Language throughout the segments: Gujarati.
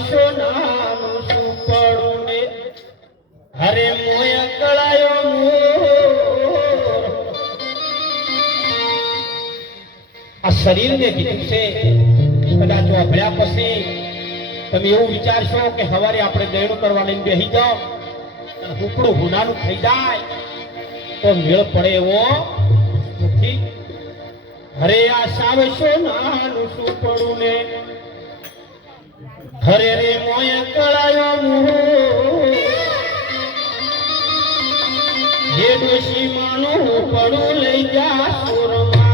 સોનાનું સુપડું ને હરે મોય કળાયો આ શરીરને કીધું છે કદાચ વાપર્યા પછી તમે એવું વિચારશો કે સવારે આપણે દયણું કરવા લઈને બેસી જાઓ અને હુકડું હુનાનું થઈ જાય તો મેળ પડે એવો નથી. હરે આ સાવ સોનાનું સુપડું ને હરે રે મોય કળાયો મુહો હે ડોશી માનું પડું લઈ જા સુરમાં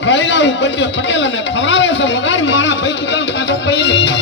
ફળી લાવું બંને પટેલ અને ખવડાવે છે વગાડ મારા ભાઈ તું પાછો પડી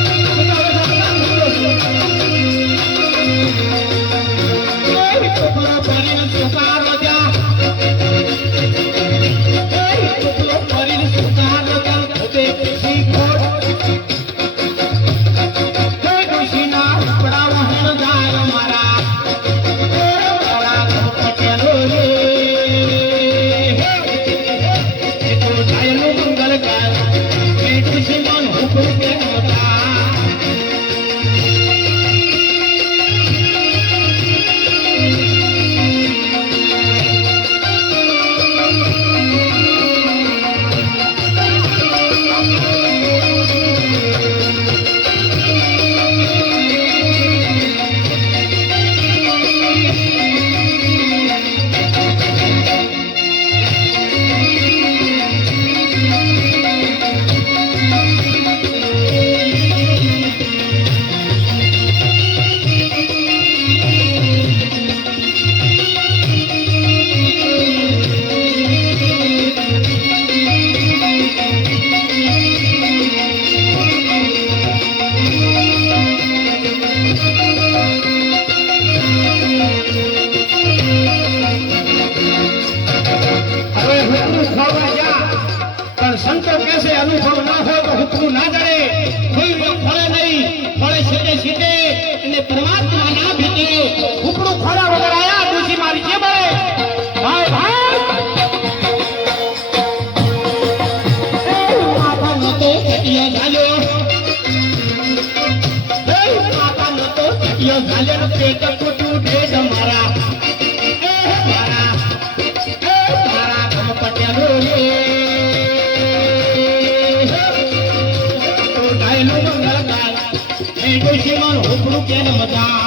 સંતો કહેશે અનુભવ ના હોય તો હુકમ ના જડે કોઈ ફળે નહીં ફળે સીધે સીધે અને પરમાત્મા ના ભીતે ઉપડું ખરા વગર આયા ડૂસી મારી જે બળે ભાઈ ભાઈ માતા નતો કટિયો ઝાલ્યો માતા નતો કટિયો ઝાલ્યો પેટ કુટું ઢેડ મારા મારા પટેલો રે ડોશીમાં હુકડું કે મજા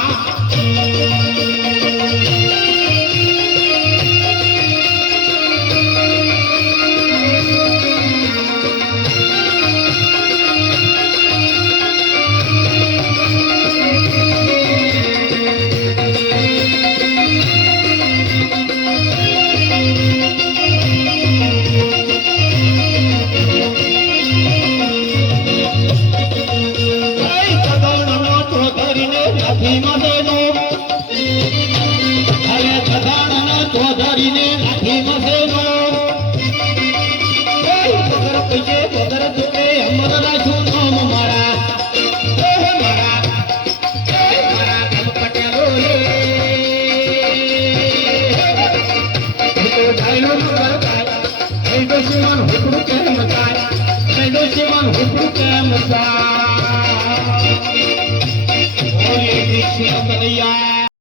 Krishna Kanaya